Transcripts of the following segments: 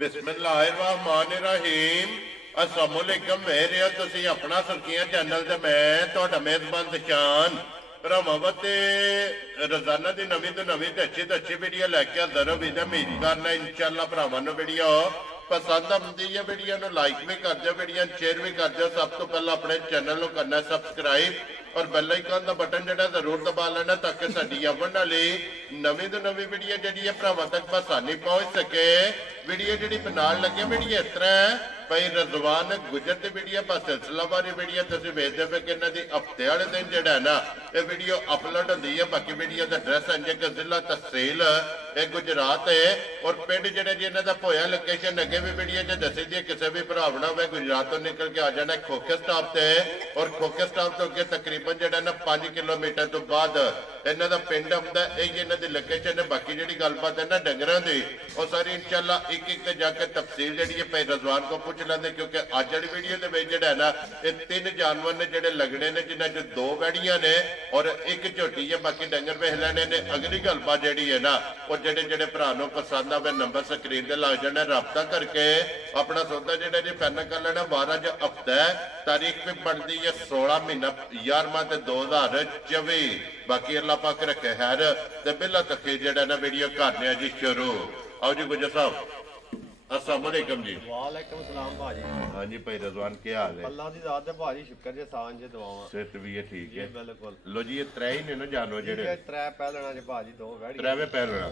बिस्मिल्लाहिर्रहमानिर्रहीम अस्सलामुअलैकुम मेरे तुसी अपना सुर्खियां चैनल ते मैं तुहाडा मेजबान दशान भरावां ते रोजाना दी नवीं तो नवीं ते अच्छी वीडियो लैके हाज़र होई ते उम्मीद करना इंशाअल्लाह भरावां नूं वीडियो पसंद आती है। वीडियो नूं लाइक भी कर दो, वीडियो शेयर भी कर दो। सब तो पहले अपने चैनल नूं करना सब्सक्राइब और बेल आइकन का बटन जो जरूर दबा लेना ताकि साडी आवन वाली नवीं तो नवीं वीडियो जी भरावां तक आसानी पहुंच सके। वीडियो जी बनाने लगे वीडियो इस तरह है भाई रजवान गुजर की वीडियो पर सिलसिलावारी वीडियो तुम वेखते पे कि इन्हों की हफ्ते वाले दिन जो है ना ये वीडियो अपलोड होती है। बाकी वीडियो का एड्रैस है कि जिला तहसील गुजरात है और पिंड जो जी इन्हों का होया लोकेशन अगे भी वीडियो जो दसी दी किसी भी भरा बना हुआ गुजरात तो निकल के आ जाना खोखे स्टाप से और खोखे स्टाप तो अगे तकरीबन जो ना 5 किलोमीटर तो बाद इन्हों का पिंड आता यही इन्हों की लोकेशन है। बाकी जी गलबात है ना डंगर की और सारी इंशाअल्लाह एक जाके तफसील जी भाई रजवान को पूछ लेंगे क्योंकि अज वाली वीडियो के है ना ये 3 जानवर ने जोड़े लगने ने जिन्हें जो 2 वैड़ियां ने और एक झोटी है। बाकी डंगर वेख लेने ने। अगली गलबात जी है ना और जेडे जेडे भरा पसंद आवे नंबर स्क्रीन से लग जाना रबता करके अपना सौदा जो जी फाइनल कर लेना। 12 जो हफ्ता है तारीख भी बनती है 16 महीना 11वां 2024। बाकी अल्लाह पाक रखे खैर ते बिला तक जो ना वीडियो करने जी शुरू। आओ जी गुजर साहब अस्सलामुअलैकुम जी। वालेकुम सलाम भाजी। हाँ जी भाई रजवान क्या हाल है? अल्लाह दी ज़ात है भाजी शुक्र जे सान जे दुआवां। सेहत भी है ठीक है बिल्कुल। लो जी ये त्रै ही ने ना जानवर जेड़े त्रै पहलना जे भाजी 2 वैड़ी त्रेवे पहलना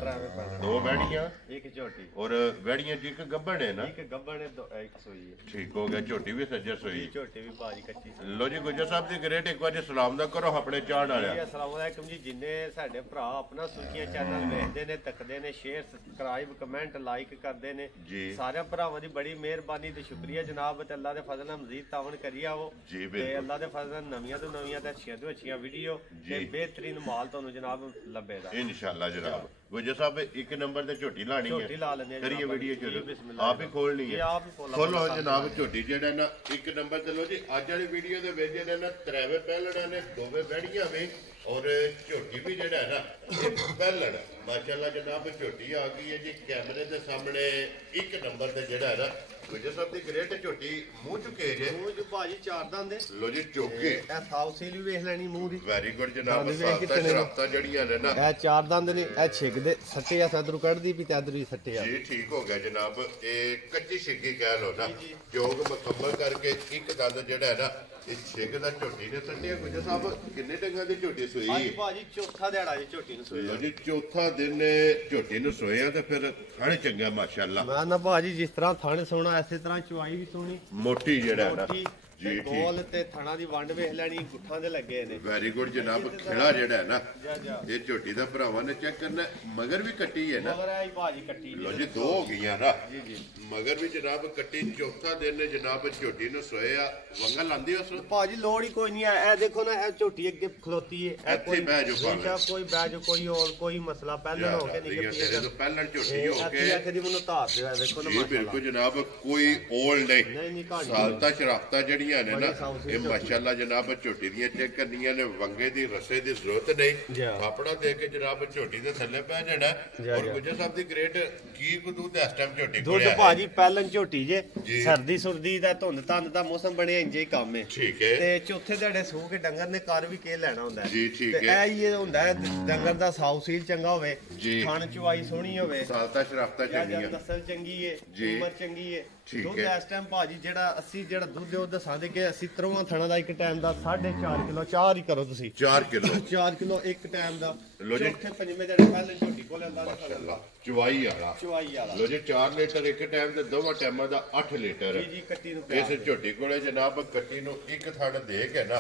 2 वैड़ियां एक झोटी और वैड़ियां जी एक गब्बड़ है ना एक गब्बड़ है एक सोई है। ठीक हो गया। झोटी भी सज्जर सोई झोटी भी भाजी कच्ची सी। लो जी गुजर साहब दी ग्रेट एक बार सलाम दा करो अपने चाहण वाले। अस्सलाम वालेकुम जी। जिन्ने साडे भरा अपना सुर्खियां चैनल वेखदे ने तकदे ने शेयर सब्सक्राइब कमेंट लाइक करदे ने सारे भरावां बड़ी मेहरबानी ते शुक्रिया जनाब ते अल्लाह दे फजल नाल मजीद तावन करिया वो ते अल्लाह दे फजल नाल नवीं तो नवीं ते अच्छियां वीडियो ते बेहतरीन माल तुहानू जनाब लभेगा इंशाअल्लाह जनाब। गुजर साहब एक नंबर ते झोटी लानी है झोटी ला लेने करिए वीडियो शुरू आप ही खोलनी है खोलो जनाब झोटी जेड़ा ना एक नंबर ते लो जी अज वाली वीडियो दे विच जेड़ा ना त्रेवे पहलड़ा ने 2 वैड़ियां वे और झोटी भी जेड़ा है ना पहलड़ माशाअल्लाह जनाब झोटी आ गई है जी कैमरे के सामने एक नंबर ते जेड़ा है ना गुजर साहब दी ग्रेट झोटी मुंह चुके जे मुंह भाजी 4 दंद लो जी चौके ए साफ सील भी वेख लेनी मुंह दी वेरी गुड जनाब। साता शराफता जड़ियां ने ना ए 4 दंद ने ए छिक दे सट्टे आ सदरू कढदी भी ते अदरू सट्टे आ जी ठीक हो गया जनाब। ए कच्ची छिकी कह लो ना जोग मुकम्मल करके एक दंद जेड़ा है ना इस छिक दा झोटी ने सट्टे। गुजर साहब किन्ने डंगा दी झोटी सोई आज भाजी चौथा दिहाड़ा जी झोटी नु सोई। लो जी चौथा दिन झोटी नु सोया ते फिर थण चंगा माशाअल्लाह। मैं ना भाजी जिस तरह थण सोना इसी तरह चुआई भी सोनी मोटी जेड़ा है ना जी गोल ते थणा दी वंड वेख लेनी गुੱਠਾਂ ਦੇ ਲੱਗੇ ਨੇ। वेरी गुड जनाब। खिला जेड़ा है ना ये झोटी दा भरावां ने चेक करना मगर भी कट्टी है ना मगर आई भाजी कट्टी लो जी 2 हो गईयां ना जी जी मगर भी जनाब कट्टी। चौथा दिन ने जनाब झोटी नु सोया वंगा लांदी उस भाजी लोड़ ही कोई नहीं है। ए देखो ना ए झोटी अगे खलोती है ए कोई बैजो कोई और कोई मसला पहले हो के नहीं तेरे तो पहले झोटी हो के आखिर दी मनु तार दे देखो ना जी बिल्कुल जनाब कोई ओल्ड नहीं सालता शराफता जड़ी ने ना ये माशाअल्लाह जनाब झोटी दी चेक करनियां ने वंगे दी रसे दी जरूरत नहीं अपना दे के जनाब झोटी दे थल्ले पै जाना। और गुजर साहब दी ग्रेट की दूध इस टाइम झोटी को दूध भाजी पहलन झोटी जे सर्दी सुर्दी दा धुंद धंद दा मौसम बने इंजे ही काम है ठीक है ते चौथे दिहाड़े सू के डंगर ने कर भी के लेना हुंदा जी ठीक है ये हुंदा है डंगर दा साउ सील चंगा होवे खान चुवाई सोहनी होवे सालता शराफता चंगी है नस्ल चंगी है उम्र चंगी है दूध इस टाइम भाजी जेड़ा 80 जेड़ा दूध है दसा दे के 80 तरवा थणा दा एक टाइम दा 4.5 किलो 4 ही करो तुसी 4 किलो एक टाइम दा लो जी चौथे पंजवें दिहाड़े पहले झोटी कोले अल्लाह ने फजल चुवाई वाला लो जी 4 लीटर एक टाइम ते दोवां टाइमां दा 8 लीटर जी कट्टी नु इस झोटी कोले जनाब कट्टी नु एक थण दे के ना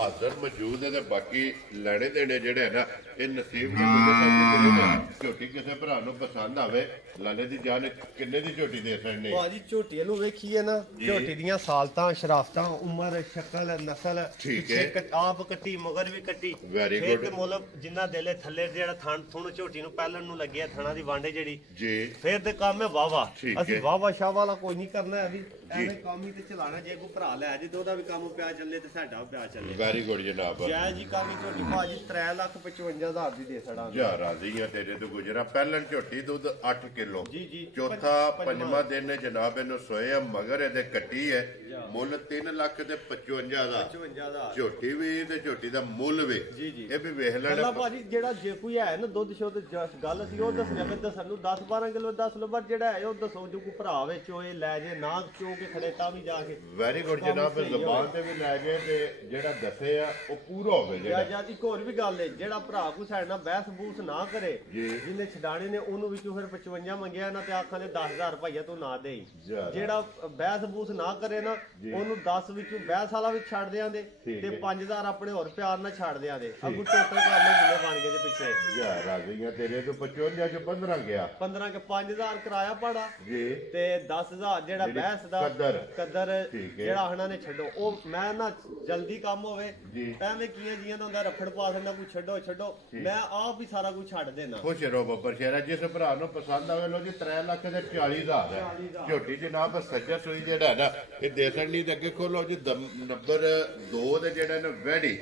हाजर मौजूद है ते बाकी लेने देने जेड़े है ना ये नसीब दे मुताबिक झोटी किसे भरा नु पसंद आवे लाले दी जान किन्ने दी झोटी दे सकने भाजी झोटी नु वेखिए ना झोटी दियां सालतां शराफतां उम्र शक्ल नस्ल ठीक है आप कट्टी मगर भी कट्टी वेरी गुड मतलब जिन्ना दिले थल्ले जेड़ा थण थुण झोटी नु पहलन नु लगे थणा दी वांडे जेड़ी जी फिर ते काम है वावा असि वावा शाह वाला कोई नहीं करना है अभी ਐਵੇਂ ਕੰਮ ਹੀ ਤੇ ਚਲਾਣਾ ਜੇ ਕੋਈ ਭਰਾ ਲੈ ਜੇ ਤੇ ਉਹਦਾ ਵੀ ਕੰਮ ਪਿਆ ਚੱਲੇ ਤੇ ਸਾਡਾ ਵੀ ਪਿਆ ਚੱਲੇ ਵੈਰੀ ਗੁੱਡ ਜਨਾਬ ਜੈ ਜੀ ਕਾਮੀ ਝੋਟੀ ਭਾਜੀ 3,55,000 ਦੀ ਦੇ ਛੜਾਂ ਜਾ ਰਾਜ਼ੀ ਆ ਤੇਰੇ ਤੋਂ ਗੁਜਰਾ ਪਹਿਲਣ ਝੋਟੀ ਦੁੱਧ 8 ਕਿਲੋ ਜੀ ਜੀ ਚੌਥਾ ਪੰਜਵਾਂ ਦਿਨ ਨੇ ਜਨਾਬ ਇਹਨੂੰ ਸੋਇਆ ਮਗਰ ਇਹਦੇ ਕੱਟੀ ਹੈ ਮੁੱਲ 3,55,000 ਝੋਟੀ ਵੀ ਤੇ ਝੋਟੀ ਦਾ ਮੁੱਲ ਵੀ ਜੀ ਜੀ ਇਹ ਵੀ ਵੇਖ ਲੈਣਾ ਪਹਿਲਾਂ ਭਾਜੀ ਜਿਹੜਾ ਜੇ ਕੋਈ ਹੈ ਨਾ ਦੁੱਧ ਸ਼ੁੱਧ ਗੱਲ ਸੀ ਉਹ ਦੱਸਣਾ ਫਿਰ ਸਾਨੂੰ 10-12 ਕਿਲੋ 10 ਕਿਲੋ ਬਾਅਦ ਜਿਹੜਾ ਹੈ ਉਹ ਦੱਸੋ ਜੋ ਕੋਈ ਭਰਾ ਵਿੱਚ ਹੋਏ ਲੈ ਜੇ ਨਾ ਚੋ ਕੇ ਖੜੇ ਤਾਂ ਵੀ ਜਾ ਕੇ ਵੈਰੀ ਗੁੱਡ ਜਨਾਬ ਜ਼ਬਾਨ ਤੇ ਵੀ ਲੈ ਗਏ ਤੇ ਜਿਹੜਾ ਦੱਸੇ ਆ ਉਹ ਪੂਰਾ ਹੋਵੇ ਜਿਹੜਾ ਜਾਂ ਇੱਕ ਹੋਰ ਵੀ ਗੱਲ ਹੈ ਜਿਹੜਾ ਭਰਾ ਕੋਈ ਸਾਡੇ ਨਾਲ ਬਹਿਸ ਬੂਸ ਨਾ ਕਰੇ ਜਿਹਨੇ ਛਡਾਣੇ ਨੇ ਉਹਨੂੰ ਵਿੱਚੋਂ ਫਿਰ 55 ਮੰਗਿਆ ਨਾ ਤੇ ਆਖਾਂ ਦੇ 10,000 ਰੁਪਈਆ ਤੂੰ ਨਾ ਦੇ ਜਿਹੜਾ ਬਹਿਸ ਬੂਸ ਨਾ ਕਰੇ ਨਾ ਉਹਨੂੰ 10 ਵਿੱਚੋਂ ਬਹਿਸ ਵਾਲਾ ਵੀ ਛੱਡ ਦਿਆਂਦੇ ਤੇ 5,000 ਆਪਣੇ ਹੋਰ ਪਿਆਰ ਨਾਲ ਛੱਡ ਦਿਆਂਦੇ ਅੱਗੂ ਟੋਟਲ ਕਰ ਲੈ ਜਿੰਨੇ ਬਣ ਗਏ ਜੇ ਪਿੱਛੇ ਯਾਰ ਆ ਗਈਆਂ ਤੇਰੇ ਤੋਂ 55 ਚ 15 ਗਿਆ 15 ਕੇ 5,000 ਕਿਰਾਇਆ ਭਾੜਾ ਜੀ ਤੇ 10,000 ਜਿਹੜਾ ਬਹਿਸ ਦਾ ਕਦਰ ਜਿਹੜਾ ਹਣਾ ਨੇ ਛੱਡੋ ਉਹ ਮੈਂ ਨਾ ਜਲਦੀ ਕੰਮ ਹੋਵੇ ਐਵੇਂ ਕੀਆਂ ਜੀਆਂ ਦਾ ਹੁੰਦਾ ਰਫੜ ਪਾ ਦਿੰਦਾ ਕੋਈ ਛੱਡੋ ਮੈਂ ਆਪ ਹੀ ਸਾਰਾ ਕੁਝ ਛੱਡ ਦੇਣਾ ਖੁਸ਼ ਰਹੋ ਬੱਬਰ ਸ਼ਹਿਰਾ ਜਿਸ ਭਰਾ ਨੂੰ ਪਸੰਦ ਆਵੇ ਲੋ ਜੀ 3,40,000 ਹੈ ਝੋਟੀ ਜਨਾਬ ਸੱਜਾ ਸੂਈ ਜਿਹੜਾ ਨਾ ਇਹ ਦੇਸਣ ਨਹੀਂ ਤੇ ਅੱਗੇ ਖੋਲੋ ਜੀ ਨੰਬਰ 2 ਦੇ ਜਿਹੜਾ ਨਾ ਵੈੜੀ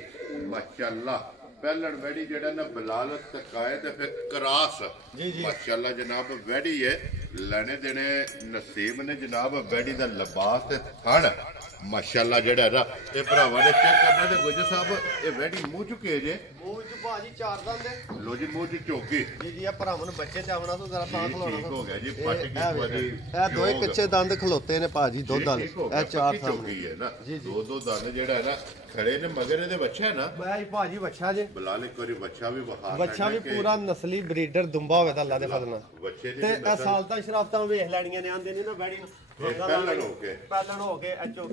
ਮਾਸ਼ਾਅੱਲਾ ਪਹਿਲਣ ਵੈੜੀ ਜਿਹੜਾ ਨਾ ਬਲਾਲਤ ਤਕਾਏ ਤੇ ਫਿਰ ਕਰਾਸ ਮਾਸ਼ਾਅੱਲਾ ਜਨਾਬ ਵੈੜੀ ਹੈ ਲੈਣੇ ਦੇਣੇ ਨਸੀਬ ਨੇ ਜਨਾਬ ਵੈੜੀ ਦਾ ਲਿਬਾਸ ਤੇ ਥਣ ਮਾਸ਼ਾਅੱਲਾ ਜਿਹੜਾ ਨਾ ਇਹ ਭਰਾਵਾਂ ਨੇ ਚੈੱਕ ਕਰਨਾ ਤੇ ਗੁੱਜ ਸਾਹਿਬ ਇਹ ਵੈੜੀ ਮੂੰਹ ਚੁੱਕੇ ਜੇ ਮੂੰਹ ਚ ਭਾਜੀ 4 ਦੰਦ ਲੋ ਜੀ ਮੂੰਹ ਚ ਝੋਕੀ ਜੀ ਇਹ ਭਰਾਵਾਂ ਨੂੰ ਬੱਚੇ ਚਾਵਣਾ ਤੋਂ ਜ਼ਰਾ ਤਾਂ ਖਲਾਉਣਾ ਹੋ ਗਿਆ ਜੀ ਪੱਟ ਗਈ ਵਾਦੀ ਇਹ ਦੋਏ ਕੱਚੇ ਦੰਦ ਖਲੋਤੇ ਨੇ ਭਾਜੀ ਦੁੱਧ ਵਾਲੇ ਇਹ 4 ਝੋਕੀ ਹੈ ਨਾ ਦੋ ਦੰਦ ਜਿਹੜਾ ਹੈ ਨਾ ਖੜੇ ਨੇ ਮਗਰ ਇਹਦੇ ਬੱਚਾ ਹੈ ਨਾ ਮੈਂ ਭਾਜੀ ਬੱਚਾ ਜੇ ਬਲਾਲ ਇੱਕ ਵਾਰੀ ਬੱਚਾ ਵੀ ਵਹਾ ਬੱਚਾ ਵੀ ਪੂਰਾ ਨਸਲੀ ਬਰੀਡਰ ਦੁੰਬਾ ਹੋਵੇ ਤਾਂ ਅੱਲਾ ਦੇ ਫਜ਼ਲ ਨਾਲ ਬੱਚੇ ਦੀ ਤੇ ਇਹ ਸਾਲਤਾ ਸ਼ਰਾਫਤਾਂ ਵੇਖ ਲੈਣੀਆਂ ਨੇ ਆਂਦੇ ਨੇ ਨਾ ਬੈੜੀ ਨੂੰ ਪਹਿਲਣ ਹੋ ਕੇ ਐਚਓ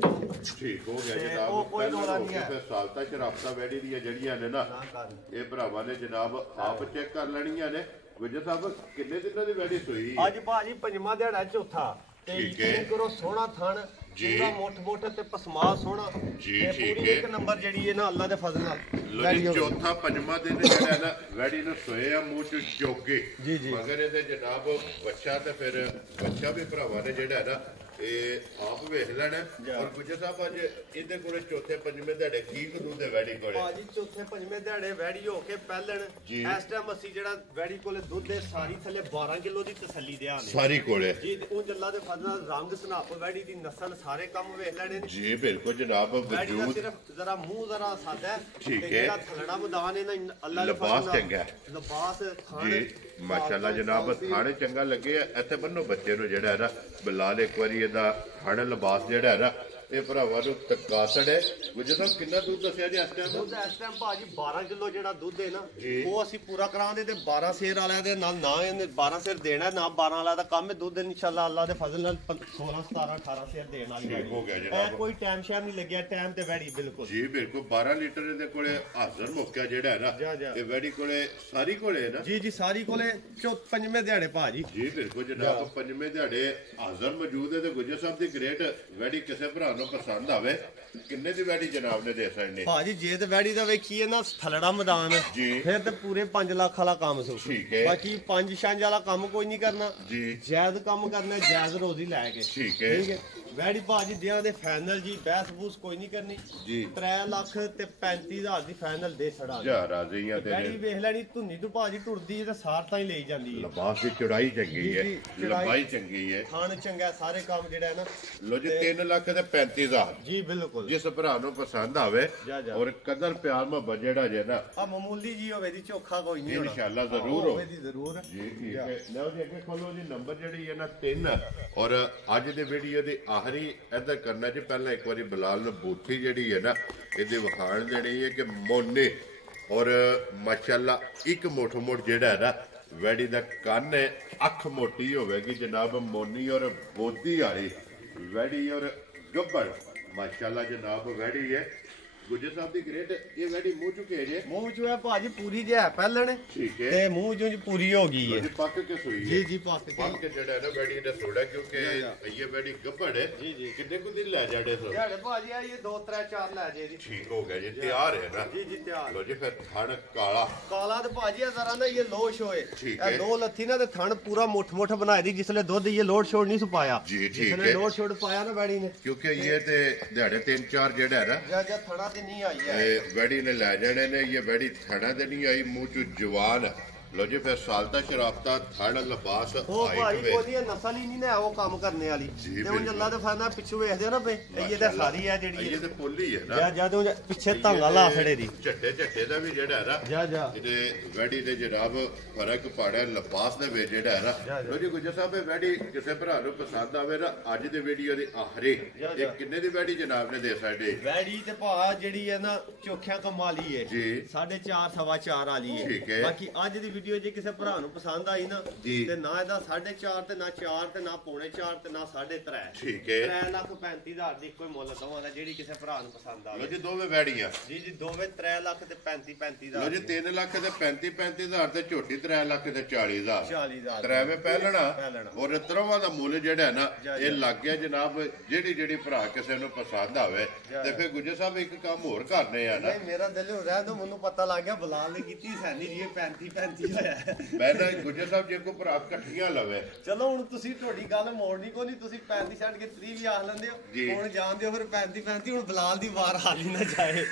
ਠੀਕ ਹੋ ਗਿਆ ਜਨਾਬ ਉਹ ਕੋਈ ਰੋਲਾ ਨਹੀਂ ਹੈ ਫਿਰ ਸਾਲਤਾ ਸ਼ਰਾਫਤਾਂ ਵੈੜੀ ਦੀਆਂ ਜਿਹੜੀਆਂ ਨੇ ਨਾ ਇਹ ਭਰਾਵਾਂ ਨੇ ਜਨਾਬ ਆਪ ਚੈੱਕ ਕਰ ਲੈਣੀਆਂ ਨੇ ਵਿਜੇ ਸਾਹਿਬ ਕਿੰਨੇ ਦਿਨਾਂ ਦੀ ਵੈੜੀ ਸੋਈ ਅੱਜ ਭਾਜੀ ਪੰਜਵਾਂ ਦਿਹਾੜਾ ਚੌਥਾ ਤੇ ਯਕੀਨ ਕਰੋ ਸੋਹਣਾ ਥਣ ਪੂਰਾ ਮੁੱਠ ਤੇ ਪਸਮਾ ਸੋਹਣਾ ਜੀ ਤੇ ਪੂਰੀ ਇੱਕ ਨੰਬਰ ਜਿਹੜੀ ਹੈ ਨਾ ਅੱਲਾ ਦੇ ਫਜ਼ਲ ਨਾਲ ਚੌਥਾ ਪੰਜਵਾਂ ਦਿਨ ਜਿਹੜਾ ਨਾ ਵੈੜੀ ਨੂੰ ਸੋਏ ਆ ਮੂੰਹ ਚ ਚੋਕੇ ਜੀ ਜੀ ਮਗਰ ਇਹਦੇ ਜਨਾਬ ਬੱਚਾ ਤੇ ਫਿਰ ਬੱਚਾ ਵੀ ਭਰਾਵਾਂ ਨੇ ਜਿਹੜਾ ਨਾ ਇਹ ਆਪ ਵੇਖ ਲੈਣਾ ਔਰ ਗੁੱਜਰ ਸਾਹਿਬ ਅੱਜ ਇਹਦੇ ਕੋਲੇ ਚੌਥੇ ਪੰਜਵੇਂ ਦਿਹਾੜੇ ਕੀ ਕਰੂ ਦੇ ਵੈੜੀ ਕੋਲੇ ਭਾਜੀ ਚੌਥੇ ਪੰਜਵੇਂ ਦਿਹਾੜੇ ਵੈੜੀ ਹੋ ਕੇ ਪਹਿਲਣ ਇਸ ਟਾਈਮ ਅਸੀਂ ਜਿਹੜਾ ਵੈੜੀ ਕੋਲੇ ਦੁੱਧ ਦੇ ਸਾਰੀ ਥੱਲੇ 12 ਕਿਲੋ ਦੀ ਤਸੱਲੀ ਦਿਆ ਨੇ ਸਾਰੀ ਕੋਲੇ ਜੀ ਉਹ ਜੱਲਾ ਦੇ ਫਜ਼ਲ ਨਾਲ ਰੰਗ ਸਨਾਪ ਵੈੜੀ ਦੀ ਨਸਲ ਸਾਰੇ ਕੰਮ ਵੇਖ ਲੈਣੇ ਨੇ ਜੀ ਬਿਲਕੁਲ ਜਨਾਬ ਵਜੂਦ ਸਿਰਫ ਜ਼ਰਾ ਮੂੰਹ ਜ਼ਰਾ ਸਾਦਾ ਠੀਕ ਹੈ ਜਿਹੜਾ ਥਲੜਾ ਮੈਦਾਨ ਹੈ ਨਾ ਅੱਲਾ ਦੇ ਲਿਬਾਸ ਚੰਗਾ ਲਿਬਾਸ ਖਾਣ ਜੀ ਮਾਸ਼ਾਅੱਲਾ ਜਨਾਬ ਥਾਣੇ ਚੰਗਾ ਲੱਗੇ ਇੱਥੇ ਬੰਨੋ ਬੱਚੇ ਨੂੰ ਜਿਹੜਾ ਹੈ ਨਾ ਬਲਾਲ ਇੱਕ ਵਾਰੀ ਇਹਦਾ ਹਣ ਲਿਬਾਸ ਜਿਹੜਾ ਹੈ ਨਾ ਇਹ ਭਰਾਵਾਂ ਨੂੰ ਤਕਾਸੜ ਹੈ ਗੁੱਜਰ ਸਾਹਿਬ ਕਿੰਨਾ ਦੁੱਧ ਦੱਸਿਆ ਜੀ ਇਸ ਟਾਈਮ ਦੁੱਧ ਇਸ ਟਾਈਮ ਭਾਜੀ 12 ਕਿਲੋ ਜਿਹੜਾ ਦੁੱਧ ਹੈ ਨਾ ਉਹ ਅਸੀਂ ਪੂਰਾ ਕਰਾਂਦੇ ਤੇ 12 ਸ਼ੇਰ ਵਾਲਿਆਂ ਦੇ ਨਾਲ ਨਾ ਇਹਨੇ 12 ਸ਼ੇਰ ਦੇਣਾ ਨਾ 12 ਵਾਲਾ ਦਾ ਕੰਮ ਹੈ ਦੁੱਧ ਇਨਸ਼ਾਅੱਲਾ ਅੱਲਾ ਦੇ ਫਜ਼ਲ ਨਾਲ 16 17 18 ਸ਼ੇਰ ਦੇਣ ਵਾਲੀ ਹੋ ਗਿਆ ਜਨਾਬ ਕੋਈ ਟਾਈਮ ਸ਼ਾਮ ਨਹੀਂ ਲੱਗਿਆ ਟਾਈਮ ਤੇ ਵੈੜੀ ਬਿਲਕੁਲ ਜੀ ਬਿਲਕੁਲ 12 ਲੀਟਰ ਦੇ ਕੋਲੇ ਹਾਜ਼ਰ ਮੌਕਾ ਜਿਹੜਾ ਹੈ ਨਾ ਇਹ ਵੈੜੀ ਕੋਲੇ ਸਾਰੀ ਕੋਲੇ ਹੈ ਨਾ ਜੀ ਜੀ ਸਾਰੀ ਕੋਲੇ ਪੰਜਵੇਂ ਦਿਹਾੜੇ ਭਾਜੀ ਜੀ ਬਿਲਕੁਲ ਜਨਾਬ ਪੰਜਵੇਂ ਦਿਹਾੜੇ ਹਾਜ਼ਰ ਮੌਜੂਦ ਹੈ ਤੇ ਗੁੱਜਰ ਸਾਹਿਬ ਦੀ ਗ੍ਰੇਟ ਵੈੜੀ ਕਿਸੇ ਭਰਾ ਨੂੰ ਪਸੰਦ ਆਵੇ ਕਿੰਨੇ ਦੀ ਵੈੜੀ ਜਨਾਬ ਨੇ ਦੇ ਸਕਦੇ ਭਾਜੀ ਜੇ ਤੇ ਵੈੜੀ ਦਾ ਵੇਖੀਏ ਨਾ ਥਲੜਾ ਮੈਦਾਨ ਫਿਰ ਤੇ ਪੂਰੇ 5 ਲੱਖ ਵਾਲਾ ਕੰਮ ਸੋ ਬਾਕੀ 5-6 ਵਾਲਾ ਕੰਮ ਕੋਈ ਨਹੀਂ ਕਰਨਾ ਜਾਇਜ਼ ਕੰਮ ਕਰਨਾ ਜਾਇਜ਼ ਰੋਜ਼ੀ ਲੈ ਕੇ ਠੀਕ ਹੈ ਵੈੜੀ ਭਾਜੀ ਦਿਆਂ ਦੇ ਫਾਈਨਲ ਜੀ ਬਹਿਸ ਬੂਸ ਕੋਈ ਨਹੀਂ ਕਰਨੀ ਜੀ 3,35,000 ਦੀ ਫਾਈਨਲ ਦੇ ਛੜਾ ਜਾ ਰਾਜ਼ੀਆਂ ਤੇ ਵੈੜੀ ਵੇਖ ਲੈਣੀ ਧੁੰਨੀ ਤੋਂ ਭਾਜੀ ਟੁੱਟਦੀ ਤੇ ਸਾਰ ਤਾਂ ਹੀ ਲਈ ਜਾਂਦੀ ਹੈ ਲਿਬਾਸ ਦੀ ਚੌੜਾਈ ਚੰਗੀ ਹੈ ਲੰਬਾਈ ਚੰਗੀ ਹੈ ਖਾਣ ਚੰਗਾ ਸਾਰੇ ਕੰਮ ਜਿਹੜਾ ਹੈ ਨਾ ਲੋ ਜੀ 3,35,000 ਜੀ ਬਿਲਕੁਲ ਜਿਸ ਭਰਾ ਨੂੰ ਪਸੰਦ ਆਵੇ ਔਰ ਕਦਰ ਪਿਆਰ ਮੁਹੱਬਤ ਜਿਹੜਾ ਜੇ ਨਾ ਆ ਮਾਮੂਲੀ ਜੀ ਹੋਵੇ ਦੀ ਚੋਖਾ ਕੋਈ ਨਹੀਂ ਹੋਣਾ ਇਨਸ਼ਾਅੱਲਾ ਜ਼ਰੂਰ ਹੋਵੇ ਦੀ ਜ਼ਰੂਰ ਜੀ ਠੀਕ ਹੈ ਲਓ ਜੀ ਅੱਗੇ ਖੋਲੋ ਜੀ ਨੰਬਰ ਜਿਹੜੀ ਹੈ ਨਾ 3 ਔਰ ਅੱਜ ਦੇ ਵੀਡੀਓ ਦੇ ਆਖਰੀ ਇੱਧਰ ਕਰਨਾ ਜੀ ਪਹਿਲਾਂ ਇੱਕ ਵਾਰੀ ਬਲਾਲ ਨੂੰ ਬੂਥੀ ਜਿਹੜੀ ਹੈ ਨਾ ਇਹਦੇ ਵਿਖਾਣ ਦੇਣੀ ਹੈ ਕਿ ਮੋਨੇ ਔਰ ਮਾਸ਼ਾਅੱਲਾ ਇੱਕ ਮੋਟੋ ਮੋਟ ਜਿਹੜਾ ਹੈ ਨਾ ਵੈੜੀ ਦਾ ਕੰਨ ਹੈ ਅੱਖ ਮੋਟੀ ਹੋਵੇਗੀ ਜਨਾਬ ਮੋਨੀ ਔਰ ਬੋਦੀ ਵਾਲੀ ਵੈੜੀ ਔਰ ਗੱਬੜ ਮਾਸ਼ਾਅੱਲਾ ਜਨਾਬ ਵੈੜੀ ਹੈ ਗੁੱਜਰ ਸਾਹਿਬ ਦੀ ਗ੍ਰੇਡ ਇਹ ਵੈੜੀ ਮੂੰਹ ਚੁੱਕੇ ਜੇ ਮੂੰਹ ਚ ਹੈ ਭਾਜੀ ਪੂਰੀ ਜੇ ਹੈ ਪਹਿਲਣ ਠੀਕ ਹੈ ਤੇ ਮੂੰਹ ਚੋਂ ਪੂਰੀ ਹੋ ਗਈ ਹੈ ਜੀ ਪੱਕ ਕੇ ਸੋਈ ਜੀ ਜੀ ਪੱਕ ਕੇ ਜਿਹੜਾ ਹੈ ਨਾ ਵੈੜੀ ਦਾ ਸੋੜਾ ਕਿਉਂਕਿ ਇਹ ਵੈੜੀ ਗੱਭੜ ਹੈ ਜੀ ਜੀ ਕਿੰਨੇ ਕੁ ਦਿਨ ਲੈ ਜਾੜੇ ਸੋ ਜਿਹੜੇ ਭਾਜੀ ਆ ਇਹ 2 3 4 ਲੈ ਜੇ ਜੀ ਠੀਕ ਹੋ ਗਿਆ ਜੀ ਤਿਆਰ ਹੈ ਨਾ ਜੀ ਜੀ ਤਿਆਰ ਲੋ ਜੀ ਫਿਰ ਥਣ ਕਾਲਾ ਕਾਲਾ ਤੇ ਭਾਜੀ ਇਹ ਜ਼ਰਾ ਨਾ ਇਹ ਲੋਸ਼ ਹੋਏ ਠੀਕ ਇਹ ਦੋ ਲੱਥੀ ਨਾ ਤੇ ਥਣ ਪੂਰਾ ਮੁੱਠ ਬਣਾਈ ਦੀ ਜਿਸਲੇ ਦੁੱਧ ਇਹ ਲੋਡ ਛੋੜ ਨਹੀਂ ਸੁਪਾਇਆ ਜੀ ਠੀਕ ਜਿਸਲੇ ਲੋਡ ਛੋੜ ਪਾਇਆ ਨਾ ਵੈੜੀ ਨੇ ਕਿਉਂਕਿ ਇਹ ਤੇ ਦਿਹਾੜੇ 3-4 ਜਿਹੜਾ ਹੈ ਨਾ ਜਾਂ ਥਣਾ ਤੇ ਨਹੀਂ ਆਈ ਹੈ ਇਹ ਵੈੜੀ ਨੇ ਲੈ ਜਾਣੇ ਨੇ ਇਹ ਵੈੜੀ ਥਣਾ ਤੇ ਨਹੀਂ ਆਈ ਮੂੰਹ ਚ ਜਵਾਨ ਲੋ ਜੀ ਫਿਰ ਸਾਲਤਾ ਸ਼ਰਾਫਤਾ ਥਣ ਲਬਾਸ ਉਹ ਭਾਈ ਕੋਈ ਨਸਲ ਹੀ ਨਹੀਂ ਨਾ ਉਹ ਕੰਮ ਕਰਨੇ ਵਾਲੀ ਤੇ ਉਹ ਜੱਲਾ ਤੇ ਫਾਨਾ ਪਿੱਛੋਂ ਵੇਖਦੇ ਹੋ ਨਾ ਬਈ ਇਹ ਤਾਂ ਸਾਰੀ ਹੈ ਜਿਹੜੀ ਇਹ ਤੇ ਪੁੱਲੀ ਹੈ ਨਾ ਜਦੋਂ ਪਿੱਛੇ ਧਾਂਗਾ ਲਾ ਖੜੇ ਦੀ ਝੱਟੇ ਦਾ ਵੀ ਜਿਹੜਾ ਹੈ ਨਾ ਇਹਦੇ ਵੈੜੀ ਦੇ ਜਨਾਬ ਫਰਕ ਪਾੜਿਆ ਲਬਾਸ ਦੇ ਵਿੱਚ ਜਿਹੜਾ ਹੈ ਨਾ ਲੋ ਜੀ ਗੁੱਜਰ ਸਾਹਿਬ ਇਹ ਵੈੜੀ ਕਿਸੇ ਭਰਾ ਨੂੰ ਪਸੰਦ ਆਵੇ ਨਾ ਅੱਜ ਦੇ ਵੀਡੀਓ ਦੇ ਆਖਰੇ ਇਹ ਕਿੰਨੇ ਦੀ ਵੈੜੀ ਜਨਾਬ ਨੇ ਦੇ ਸਾਡੇ ਵੈੜੀ ਤੇ ਭਾ ਜਿਹੜੀ ਹੈ ਨਾ ਚੋਖਿਆਂ ਕਮਾਲੀ ਹੈ ਜੀ 4.5 ਸਵਾ 4 ਵਾਲੀ ਹੈ ਬਾਕੀ ਅੱਜ ਦੀ ਵੀਡੀਓ ਜੇ ਕਿਸੇ ਭਰਾ ਨੂੰ ਪਸੰਦ ਆਈ ਨਾ ਤੇ ਨਾ ਇਹਦਾ 4.5 ਤੇ ਨਾ 4 ਤੇ ਨਾ ਪੌਣੇ 4 ਤੇ ਨਾ 3.5 ਠੀਕ ਹੈ 3,35,000 ਦੀ ਕੋਈ ਮੁੱਲ ਦਵਾਂਗਾ ਜਿਹੜੀ ਕਿਸੇ ਭਰਾ ਨੂੰ ਪਸੰਦ ਆਵੇ ਲੋ ਜੀ ਦੋਵੇਂ ਵੈੜੀਆਂ ਜੀ ਜੀ ਦੋਵੇਂ 3 ਲੱਖ ਤੇ 35,000 ਲੋ ਜੀ 3 ਲੱਖ ਤੇ 35,000 ਤੇ ਝੋਟੀ 3 ਲੱਖ ਤੇ 40,000 40,000 ਤਰਾਵੇਂ ਪਹਿਲਣਾ ਔਰ ਤਰਵਾਂ ਦਾ ਮੁੱਲ ਜਿਹੜਾ ਨਾ ਇਹ ਲੱਗ ਗਿਆ ਜਨਾਬ ਜਿਹੜੀ ਭਰਾ ਕਿਸੇ ਨੂੰ ਪਸੰਦ ਆਵੇ ਤੇ ਫਿਰ ਗੁੱਜਰ ਸਾਹਿਬ ਇੱਕ ਕੰਮ ਹੋਰ ਕਰਨੇ ਆ ਨਾ ਨਹੀਂ ਮੇਰਾ ਦਿਲ ਹੋ ਰਿਹਾ ਤਾਂ ਮੈਨੂੰ ਪਤਾ ਲੱਗ ਗਿਆ ਬਲਾਲ ਨੇ ਕੀਤੀ ਸੈਨੀ ਜੀ ਇਹ 35 ਹੋਇਆ ਮੈਂ ਤਾਂ ਗੁੱਜਰ ਸਾਹਿਬ ਜੇ ਕੋ ਭਰਾ ਇਕੱਠੀਆਂ ਲਵੇ ਚਲੋ ਹੁਣ ਤੁਸੀਂ ਤੁਹਾਡੀ ਗੱਲ ਮੋੜਨੀ ਕੋ ਨਹੀਂ ਤੁਸੀਂ 35 ਛੱਡ ਕੇ 30 ਵੀ ਆਖ ਲੈਂਦੇ ਹੋ ਹੁਣ ਜਾਣਦੇ ਹੋ ਫਿਰ 35 ਹੁਣ ਬਲਾਲ ਦੀ ਵਾਰ ਹਾਲੀ ਨਾ ਜਾਏ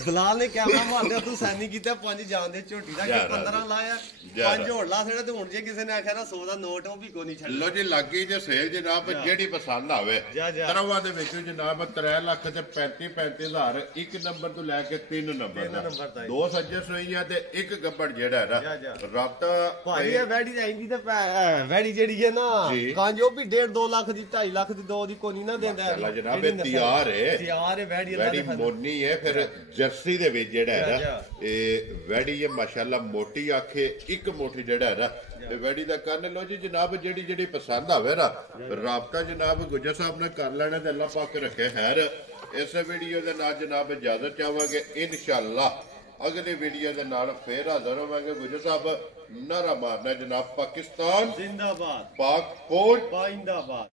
ਬਲਾਲ ਨੇ ਕਿਹਾ ਮਾਰਦੇ ਤੂੰ ਸੈਨੀ ਕੀਤਾ 5 ਜਾਣਦੇ ਝੋਟੀ ਦਾ ਕਿ 15 ਲਾਇਆ 5 ਹੋਰ ਲਾ ਛੜਾ ਤੇ ਹੁਣ ਜੇ ਕਿਸੇ ਨੇ ਆਖਿਆ ਨਾ 100 ਦਾ ਨੋਟ ਉਹ ਵੀ ਕੋ ਨਹੀਂ ਛੱਡ ਲੋ ਜੀ ਲੱਗੀ ਜੇ ਸੇਲ ਜਨਾਬ ਜਿਹੜੀ ਪਸੰਦ ਆਵੇ ਤਰਵਾਂ ਦੇ ਵਿੱਚ ਜਨਾਬ 3 ਲੱਖ ਤੇ 35,000 ਇੱਕ ਨੰਬਰ ਤੋਂ ਲੈ ਕੇ 3 ਨੰਬਰ ਦਾ ਦੋ ਸੱਜੇ ਸੋਈਆਂ ਤੇ ਇੱਕ ਗੱਬੜ ਜਿਹੜਾ ਹੈ ਨਾ ਰਾਬਤਾ ਭਾਈ ਇਹ ਵੈੜੀ ਆਈਂਦੀ ਤੇ ਵੈੜੀ ਜਿਹੜੀ ਹੈ ਨਾ ਕਾਂਜ ਉਹ ਵੀ 1.5-2 ਲੱਖ ਦੀ 2.5 ਲੱਖ ਦੀ ਦੋ ਦੀ ਕੋਈ ਨਹੀਂ ਨਾ ਦਿੰਦਾ ਅੱਲਾ ਜਨਾਬ ਇਹ ਤਿਆਰ ਹੈ ਵੈੜੀ ਮੋਨੀ ਹੈ ਫਿਰ ਜਰਸੀ ਦੇ ਵਿੱਚ ਜਿਹੜਾ ਹੈ ਨਾ ਇਹ ਵੈੜੀ ਹੈ ਮਾਸ਼ਾਅੱਲਾ ਮੋਟੀ ਆਖੇ ਇੱਕ ਮੋਟੀ ਜਿਹੜਾ ਹੈ ਨਾ ਇਹ ਵੈੜੀ ਦਾ ਕੰਨ ਲੋ ਜੀ ਜਨਾਬ ਜਿਹੜੀ ਪਸੰਦ ਆਵੇ ਨਾ ਰਾਬਤਾ ਜਨਾਬ ਗੁੱਜਰ ਸਾਹਿਬ ਨੇ ਕਰ ਲੈਣਾ ਤੇ ਅੱਲਾ ਪਾਕ ਰੱਖੇ ਖੈਰ ਇਸ ਵੀਡੀਓ ਦੇ ਨਾਲ ਜਨਾਬ ਇਜਾਜ਼ਤ ਚਾਹਾਂਗੇ ਇਨਸ਼ਾਅੱਲਾ ਅਗਲੇ ਵੀਡੀਓ ਦੇ ਨਾਲ ਫੇਰ ਹਾਜ਼ਰ ਹੋਵਾਂਗੇ ਗੁੱਜਰ ਸਾਹਿਬ ਨਾਰਾ ਮਾਰਨਾ ਜਨਾਬ ਪਾਕਿਸਤਾਨ ਜ਼ਿੰਦਾਬਾਦ ਪਾਕ ਫੌਜ ਪਾਇੰਦਾਬਾਦ